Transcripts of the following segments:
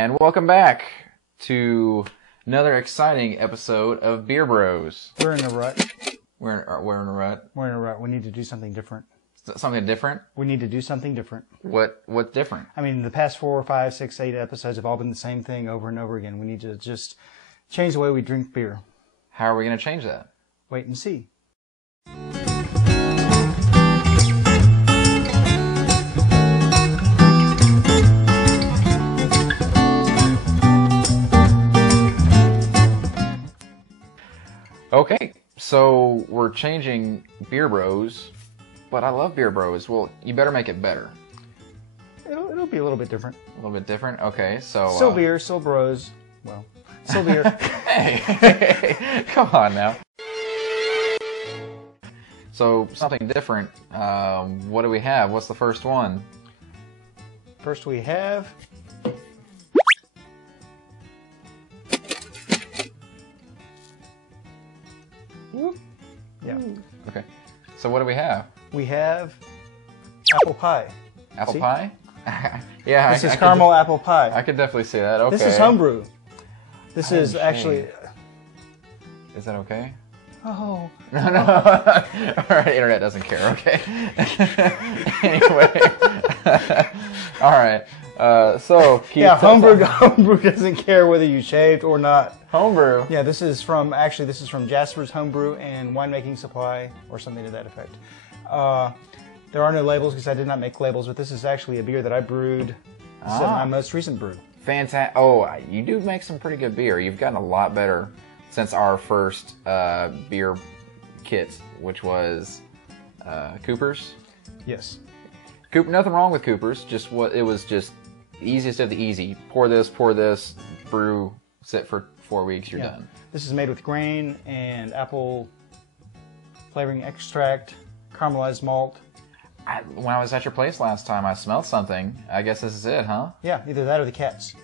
And welcome back to another exciting episode of Beer Bros. We're in a rut. We're in a rut. We're in a rut. We need to do something different. Something different? We need to do something different. What's different? I mean, the past 4, 5, 6, 8 episodes have all been the same thing over and over again. We need to just change the way we drink beer. How are we going to change that? Wait and see. Okay, so we're changing Beer Bros, but I love Beer Bros. Well, you better make it better. It'll be a little bit different. A little bit different? Okay, so... Still beer, still bros. Well, still beer. Hey, come on now. So, something different. What do we have? What's the first one? First we have... Yeah. Okay. So what do we have? We have apple pie. Apple See? pie? Yeah. This is caramel apple pie. I could definitely see that. Okay. This is homebrew. This is actually... Is that okay? Oh. No. Alright, internet doesn't care, okay? Anyway. Alright. So, Keith, yeah, homebrew doesn't care whether you shaved or not. Homebrew. Yeah, this is from Jasper's Homebrew and Winemaking Supply, or something to that effect. There are no labels because I did not make labels, but this is actually a beer that I brewed. This is my most recent brew. Fantastic. Oh, you do make some pretty good beer. You've gotten a lot better since our first beer kit, which was Cooper's. Yes. Nothing wrong with Cooper's. It was just easiest of the easy. Pour this, brew, sit for 4 weeks, you're done. This is made with grain and apple flavoring extract, caramelized malt. When I was at your place last time, I smelled something. I guess this is it, huh? Yeah, either that or the cats.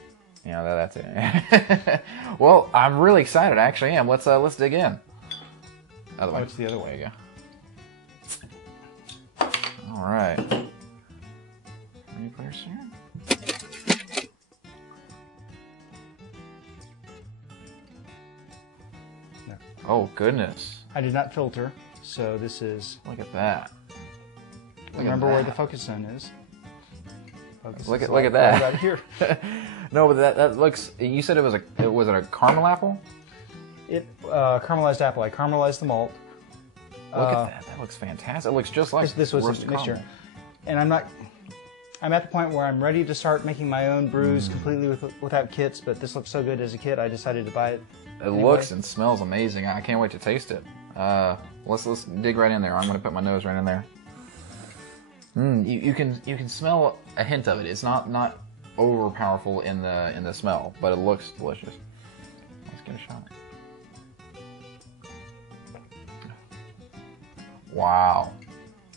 Yeah, that's it. Well, I'm really excited. I actually am. Let's dig in. Other way. It's the other way. There you go. All right. Any players here? No. Oh goodness! I did not filter, so this is. Look at that. Remember where the focus zone is. Look at that. Right here. No, but that looks. You said it was a caramel apple. Caramelized apple. I caramelized the malt. Look at that. That looks fantastic. It looks just like this was a mixture. And I'm at the point where I'm ready to start making my own brews completely without kits. But this looks so good as a kit, I decided to buy it. It looks and smells amazing. I can't wait to taste it. Let's dig right in there. I'm going to put my nose right in there. You can smell a hint of it. It's not over powerful in the smell, but it looks delicious. Let's give it a shot. Wow,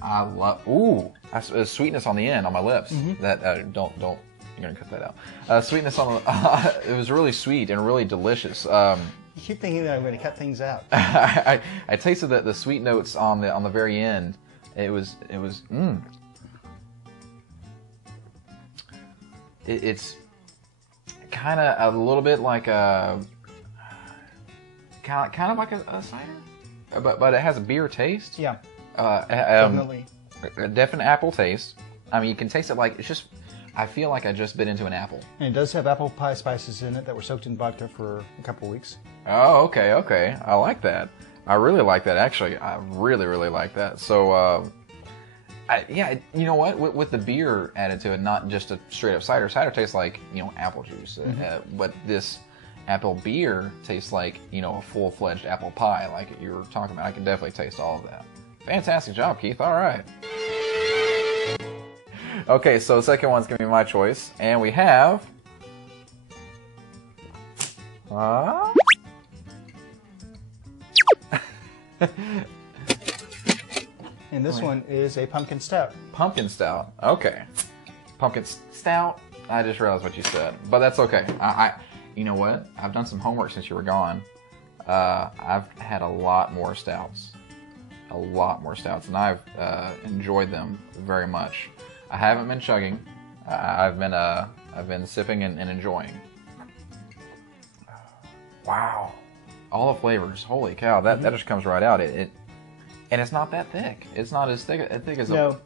I love. Ooh, there's sweetness on the end on my lips. That don't. You're gonna cut that out. Sweetness on the. It was really sweet and really delicious. You keep thinking that I'm going to cut things out. I tasted the sweet notes on the very end. It was. It's kind of a little bit like a kind of like a cider, but it has a beer taste. Yeah, definitely. A definite apple taste. I mean, you can taste it like it's just. I feel like I just bit into an apple. And it does have apple pie spices in it that were soaked in vodka for a couple of weeks. Oh, okay. I like that. I really like that. Actually, I really like that. So. Yeah, you know what? With the beer added to it, not just a straight up cider. Cider tastes like, apple juice. But this apple beer tastes like, a full-fledged apple pie, like you were talking about. I can definitely taste all of that. Fantastic job, Keith. All right. Okay, so the second one's going to be my choice. And we have... And this one is a pumpkin stout. Pumpkin stout. Okay. Pumpkin stout. I just realized what you said, but that's okay. You know what? I've done some homework since you were gone. I've had a lot more stouts, and I've enjoyed them very much. I haven't been chugging. I've been I've been sipping and enjoying. Wow, all the flavors. Holy cow, that just comes right out. And it's not that thick. It's not as thick as No.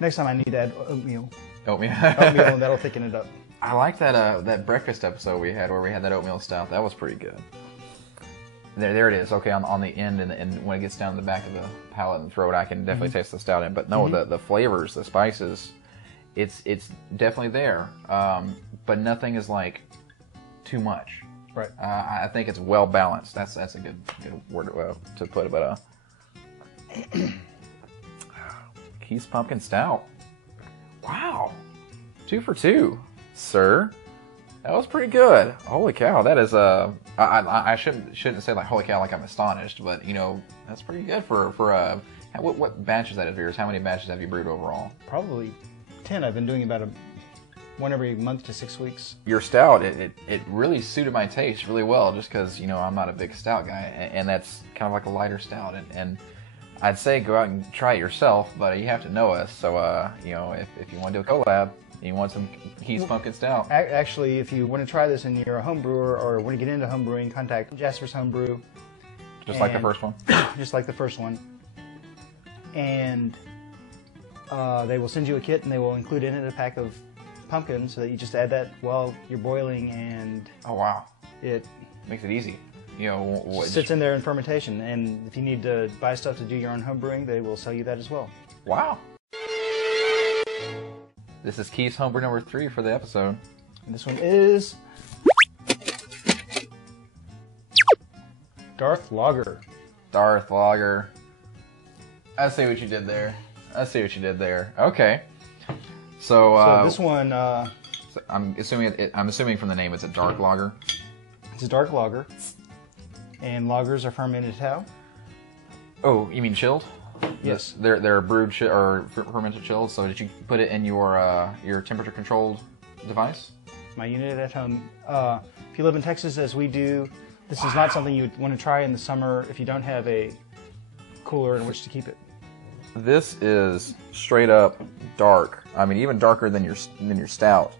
Next time I need to add oatmeal. Oatmeal, And that'll thicken it up. I like that breakfast episode we had where we had that oatmeal stout. That was pretty good. There it is. Okay, on the end, and when it gets down to the back of the palate and throat, I can definitely taste the stout in. But no, the flavors, the spices, it's definitely there. But nothing is like too much. Right. I think it's well balanced. That's a good word to put it. But Keith's Pumpkin Stout. Wow, 2 for 2, sir. That was pretty good. Holy cow, that is I shouldn't say like holy cow like I'm astonished, but you know that's pretty good for what batches that of yours? How many batches have you brewed overall? Probably 10. I've been doing about one every month to 6 weeks. Your stout, it really suited my taste really well, just because you know I'm not a big stout guy, and that's kind of like a lighter stout, and I'd say go out and try it yourself, but you have to know us. So you know if you want to do a collab. You want some Keith's Pumpkin Stout? Actually, if you want to try this and you're a home brewer or want to get into home brewing, contact Jasper's Homebrew. Just like the first one? Just like the first one. And they will send you a kit and they will include in it a pack of pumpkins so that you just add that while you're boiling and... Oh, wow. It makes it easy. You know, sits in there in fermentation. And if you need to buy stuff to do your own home brewing, they will sell you that as well. Wow. This is Keith's Homebrew number 3 for the episode. And this one is Darth Lager. Darth Lager. I see what you did there. Okay. So this one, I'm assuming from the name it's a dark lager. It's a dark lager, and lagers are fermented how? Oh, you mean chilled? Yes. They're brewed or fermented chilled. So did you put it in your temperature controlled device? My unit at home. If you live in Texas, as we do, this is not something you would want to try in the summer if you don't have a cooler in which to keep it. This is straight up dark. I mean, even darker than your stout.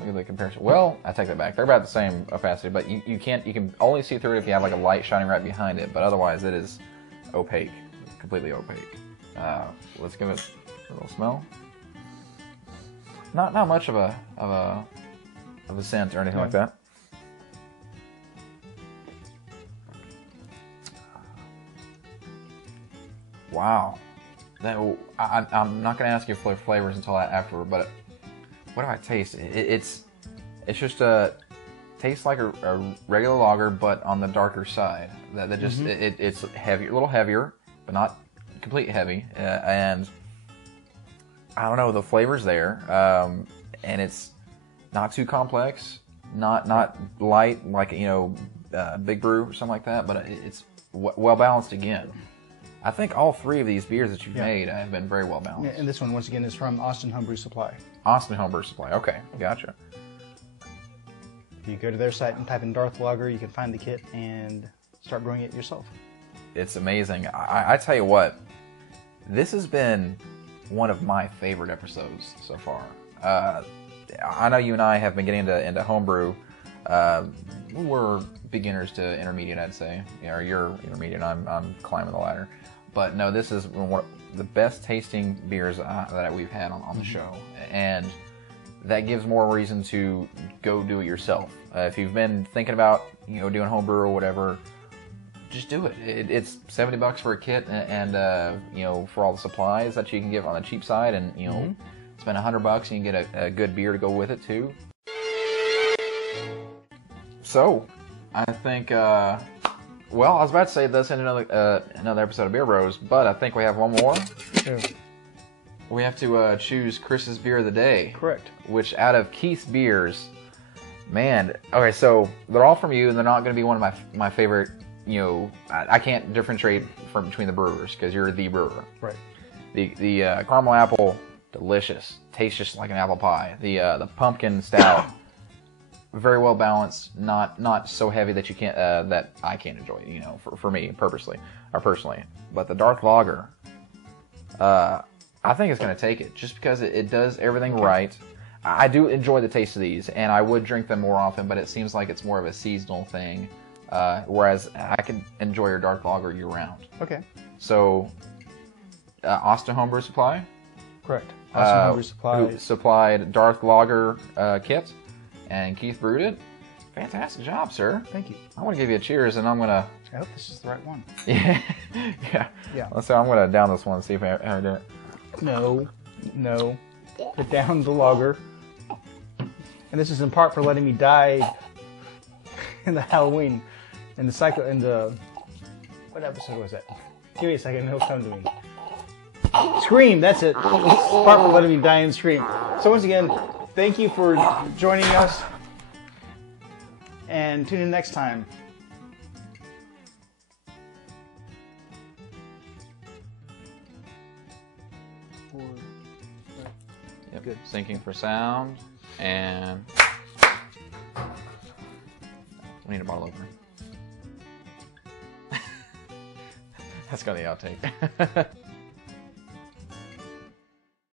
Look at the comparison. Well, I take that back. They're about the same opacity, but you can only see through it if you have like a light shining right behind it. But otherwise, it is opaque. Completely opaque. Let's give it a little smell. Not much of a scent or anything like that. Wow. I'm not going to ask you for flavors until afterward, but what do I taste? It's just tastes like a regular lager, but on the darker side. That just it's heavy, a little heavier. But not completely heavy, and I don't know, the flavor's there, and it's not too complex, not light like Big Brew or something like that, but it's well balanced again. I think all 3 of these beers that you've made have been very well balanced. Yeah, and this one once again is from Austin Homebrew Supply. Austin Homebrew Supply. Okay, gotcha. If you go to their site and type in Darth Lager, you can find the kit and start brewing it yourself. It's amazing. I tell you what, this has been one of my favorite episodes so far. I know you and I have been getting into homebrew. We're beginners to intermediate, I'd say. Or you're intermediate, I'm climbing the ladder. But no, this is one of the best tasting beers that we've had on the show. And that gives more reason to go do it yourself. If you've been thinking about doing homebrew or whatever, just do it. It's $70 for a kit, and for all the supplies that you can get on the cheap side, and spend $100 and you can get a good beer to go with it too. So, I think I was about to say this in another episode of Beer Bros, but I think we have one more. Sure. We have to choose Chris's beer of the day. Correct. Which out of Keith's beers, man. Okay, so they're all from you, and they're not going to be one of my favorite. I can't differentiate between the brewers because you're the brewer. Right. The caramel apple, delicious. Tastes just like an apple pie. The pumpkin stout, very well balanced. Not so heavy that you can't that I can't enjoy. For me personally. But the Darth Lager, I think it's going to take it just because it does everything right. I do enjoy the taste of these, and I would drink them more often, but it seems like it's more of a seasonal thing, whereas I can enjoy your Darth Lager year-round. Okay. So, Austin Homebrew Supply? Correct. Austin Homebrew Supply. Who supplied Darth Lager kit, and Keith brewed it. Fantastic job, sir. Thank you. I want to give you a cheers, and I'm going to... I hope this is the right one. Yeah. Yeah. So I'm going to down this one and see if I do it. No. Put down the lager. And this is in part for letting me die in the Halloween, in the what episode was that? Give me a second, it'll come to me. Scream, that's it. Part for letting me die in Scream. So once again, thank you for joining us, and tune in next time. Yep. Good. Syncing for sound, and we need a bottle opener. That's got the outtake.